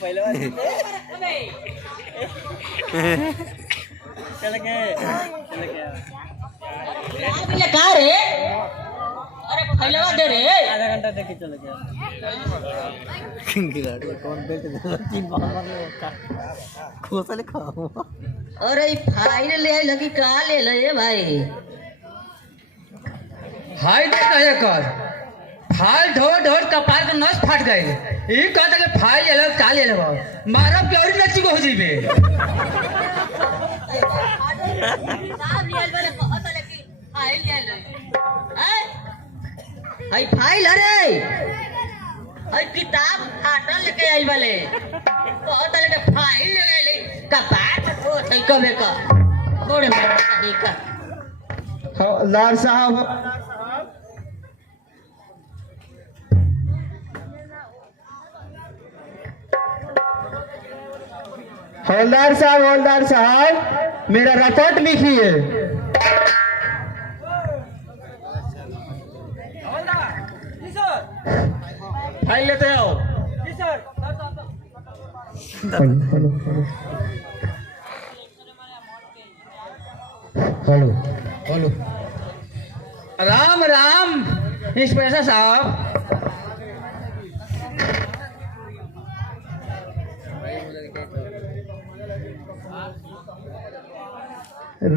पहले चल गए कहा रे? अरे फैलवा दे रे। आधा घंटा देख के चले गया कौन देख तीन बार खोसा खाओ। अरे फाइल ले लगी का ले ले भाई। हाय देख कर फाइल ढोर ढोर कपार के नस फट गए। ये कहता कि फाइल ले लो का ले लो मारब के और नची को हो जीबे। आई फाइल अरे आई किताब फाटल लेके आई वाले बहुत लेके फाइल ले ले कपाट ओ ठीक कबे का थोड़े में ठीक है। लाल साहब हवलदार साहब मेरा रिपोर्ट लिखिए। फाइल लेते आओ। जी sir. Hello Ram Ram inspector साहब।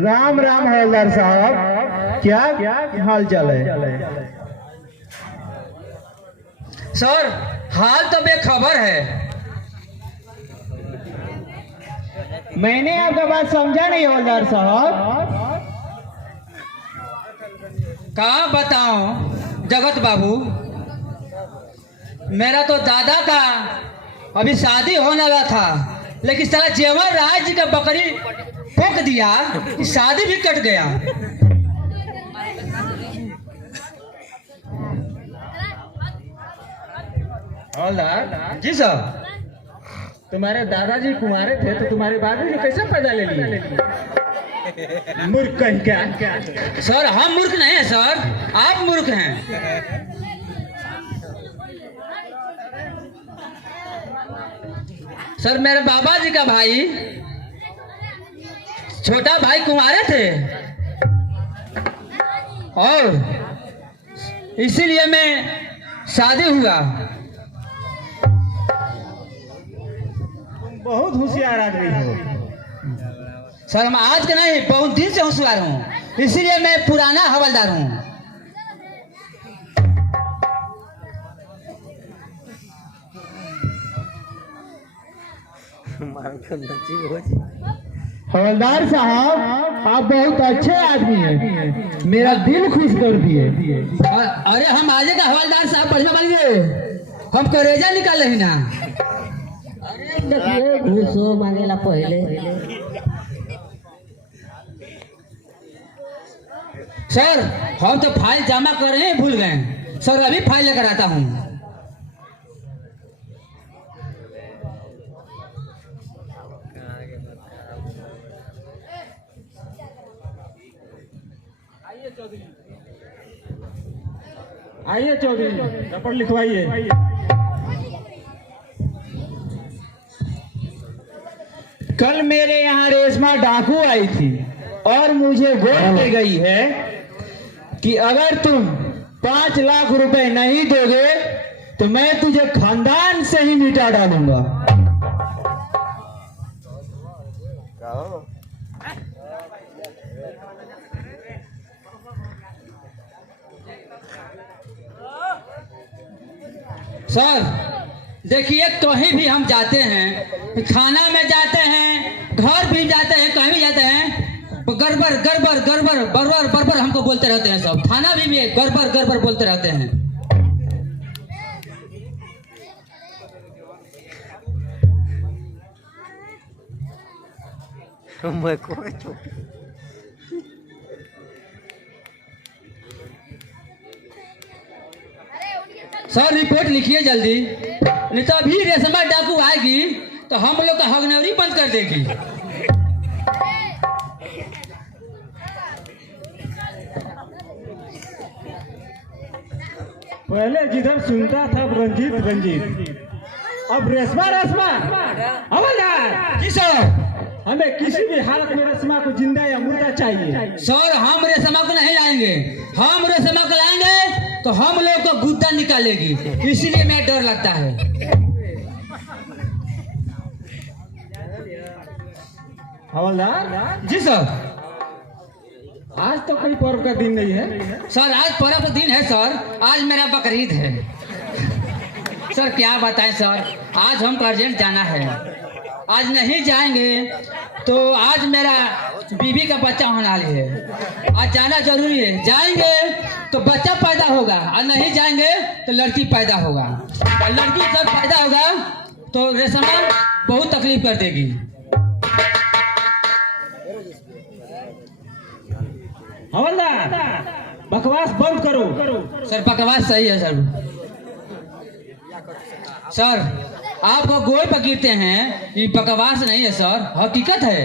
राम राम हवलदार साहब क्या हाल चाल है? सर हाल तो बेखबर है। मैंने आपका बात समझा नहीं हवलदार साहब। कहाँ बताऊं जगत बाबू, मेरा तो दादा का अभी शादी होने वाला था लेकिन साला जेवर राज जी का बकरी फूंक दिया कि शादी भी कट गया। हवलदार जी सर, तुम्हारे दादाजी कुंवारे थे तो तुम्हारे बाबू ने कैसे पैदा ले लिया? मूर्ख कहीं क्या? सर हम मूर्ख नहीं है सर, आप मूर्ख हैं। सर मेरे बाबा जी का भाई छोटा भाई कुंवारे थे और इसीलिए मैं शादी हुआ। बहुत होशियार आदमी हो। सर हम आज के नहीं बहुत दिन से होशियार हूँ, इसीलिए मैं पुराना हवलदार हूँ। हवलदार साहब आप बहुत अच्छे आदमी हैं, मेरा दिल खुश कर दिए। अरे हम आजे का हवलदार साहब पहले बनिए, हम करेजा निकाल रही ना। अरे देखिए घूसो मांगेला पहले। सर हम तो फाइल जमा कर रहे हैं भूल गए सर, अभी फाइल लेकर आता हूँ। आइए चौधरी रपट लिखवाइए। कल मेरे यहाँ रेशमा डाकू आई थी और मुझे बोल दे गई है कि अगर तुम 5 लाख रुपए नहीं दोगे तो मैं तुझे खानदान से ही मिटा डालूंगा। सर देखिए कहीं भी हम जाते हैं, थाना में जाते हैं, घर भी जाते हैं, कहीं भी जाते हैं, गड़बड़ गड़बड़ गड़बड़ बरबर बरबर हमको बोलते रहते हैं। सब थाना भी गड़बड़ गड़बड़ बोलते रहते हैं। सर रिपोर्ट लिखिए जल्दी, नहीं तो अभी रेशमा डाकू आएगी तो हम लोग का हगनौरी बंद कर देगी। पहले जिधर सुनता था रंजीत रंजीत, अब रेशमा रेशमा हवलदार जी सर। हमें किसी भी हालत में रेशमा को जिंदा या मुर्दा चाहिए। सर हम रेशमा को नहीं लाएंगे, हम रेशमा को लाएंगे तो हम लोग को गुद्दा निकालेगी, इसलिए मैं डर लगता है। हवलदार जी सर। आज तो कोई पर्व का दिन नहीं है। सर आज पर्व का दिन है सर, आज मेरा बकरीद है। सर क्या बताएं सर, आज हमको अर्जेंट जाना है, आज नहीं जाएंगे तो आज मेरा बीवी का बच्चा होने वाली है, आज जाना जरूरी है। जाएंगे तो बच्चा पैदा होगा और नहीं जाएंगे तो लड़की पैदा होगा, और लड़की जब पैदा होगा तो रेशमा बहुत तकलीफ कर देगी। हवलदार बकवास बंद करो। सर बकवास सही है सर। सर आपको गोल पकड़ते हैं, ये बकवास नहीं है सर, हकीकत है।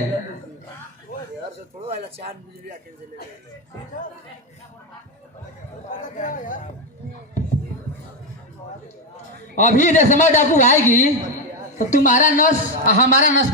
अभी रेशमा डाकू आएगी तो तुम्हारा नस हमारा नस